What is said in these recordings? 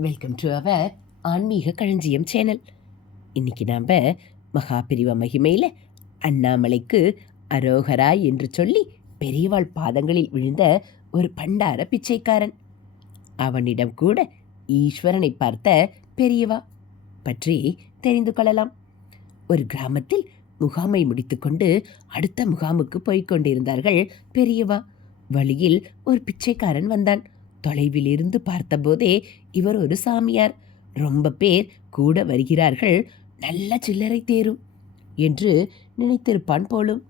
Welcome to our ஆன்மீக களஞ்சியம் channel இன்னைக்கு நாம் மகாபிரிவ மகிமையில் அண்ணாமலைக்கு அரோகரா என்று சொல்லி பெரியவாள் பாதங்களில் விழுந்த ஒரு பண்டார பிச்சைக்காரன். அவனிடம் கூட ஈஸ்வரனை பார்த்த பெரியவா பற்றி தெரிந்து கொள்ளலாம். ஒரு கிராமத்தில் முகாமை முடித்துக்கொண்டு அடுத்த முகாமுக்கு போய்க் கொண்டிருந்தார்கள் பெரியவா. வழியில் ஒரு பிச்சைக்காரன் வந்தான். தொலைவிலிருந்து பார்த்தபோதே இவர் ஒரு சாமியார். ரொம்ப பேர் கூட வருகிறார்கள். நல்ல சில்லறை தேரும் என்று நினைத்திருப்பான் போலும்.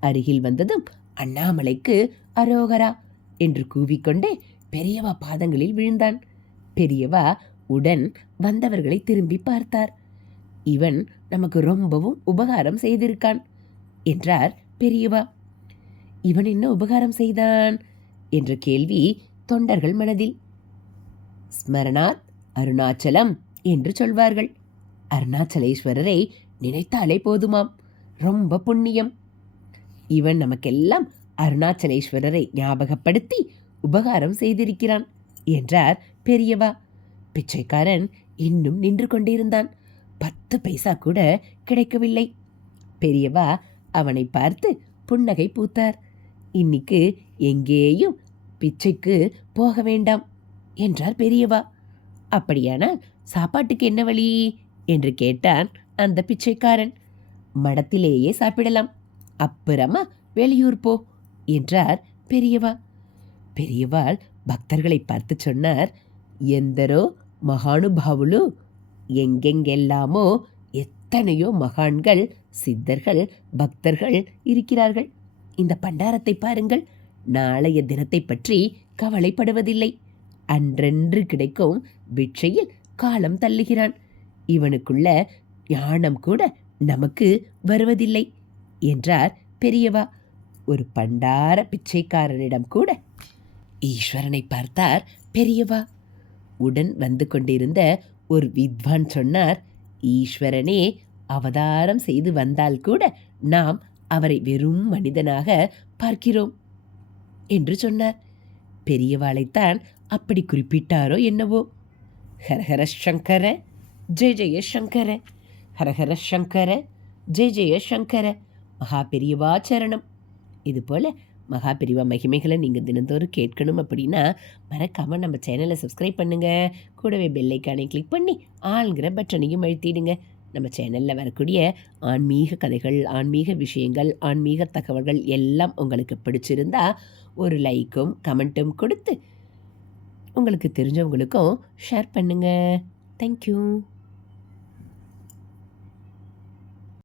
அருகில் வந்ததும் அண்ணாமலைக்கு அரோகரா என்று கூவிக்கொண்டே பெரியவா பாதங்களில் விழுந்தான். பெரியவா உடன் வந்தவர்களை திரும்பி பார்த்தார். இவன் நமக்கு ரொம்பவும் உபகாரம் செய்திருக்கான் என்றார் பெரியவா. இவன் என்ன உபகாரம் செய்தான்? என்ற கேள்வி தொண்டர்கள் மனதில். ஸ்மரணாத் அருணாச்சலம் என்று சொல்வார்கள். அருணாச்சலேஸ்வரரை நினைத்தாலே போதுமாம். ரொம்ப புண்ணியம். இவன் நமக்கெல்லாம் அருணாச்சலேஸ்வரரை ஞாபகப்படுத்தி உபகாரம் செய்திருக்கிறான் என்றார் பெரியவா. பிச்சைக்காரன் இன்னும் நின்று கொண்டிருந்தான். பத்து பைசா கூட கிடைக்கவில்லை. பெரியவா அவனை பார்த்து புன்னகை பூத்தார். இன்னைக்கு எங்கேயும் பிச்சைக்கு போக வேண்டாம் என்றார் பெரியவா. அப்படியானால் சாப்பாட்டுக்கு என்ன வழி? என்று கேட்டான் அந்த பிச்சைக்காரன். மடத்திலேயே சாப்பிடலாம். அப்புறமா வெளியூர் போ என்றார் பெரியவா. பெரியவாள் பக்தர்களை பார்த்து சொன்னார். எந்தரோ மகானுபாவுலு எங்கெங்கெல்லாமோ எத்தனையோ மகான்கள் சித்தர்கள் பக்தர்கள் இருக்கிறார்கள். இந்த பண்டாரத்தை பாருங்கள். நாளைய தினத்தை பற்றி கவலைப்படுவதில்லை. அன்றென்று கிடைக்கும் பிட்சையில் காலம் தள்ளுகிறான். இவனுக்குள்ள ஞானம் கூட நமக்கு வருவதில்லை என்றார் பெரியவா. ஒரு பண்டார பிச்சைக்காரனிடம் கூட ஈஸ்வரனை பார்த்தார் பெரியவா. உடன் வந்து கொண்டிருந்த ஒரு வித்வான் சொன்னார் ஈஸ்வரனே அவதாரம் செய்து வந்தால் கூட நாம் அவரை வெறும் மனிதனாக பார்க்கிறோம். என்று சொன்னார். பெரியவாளைத்தான் அப்படி குறிப்பிட்டாரோ என்னவோ. ஹரஹர சங்கர ஜெய ஜெய சங்கர ஹரஹர சங்கர ஜெய ஜெய சங்கர மகா பெரியவா சரணம். இது போல் மகா பெரியவா மகிமைகளை நீங்கள் தினந்தோறும் கேட்கணும் அப்படின்னா மறக்காமல் நம்ம சேனலை சப்ஸ்கிரைப் பண்ணுங்கள் கூடவே பெல்லைக்கானை கிளிக் பண்ணி ஆளுங்கிற பட்டனையும் அழுத்திடுங்க. நம்ம சேனலில் வரக்கூடிய ஆன்மீக கதைகள் ஆன்மீக விஷயங்கள் ஆன்மீக தகவல்கள் எல்லாம் உங்களுக்கு பிடிச்சிருந்தா ஒரு லைக்கும் கமெண்ட்டும் கொடுத்து உங்களுக்கு தெரிஞ்சவங்களுக்கும் ஷேர் பண்ணுங்கள் தேங்க்யூ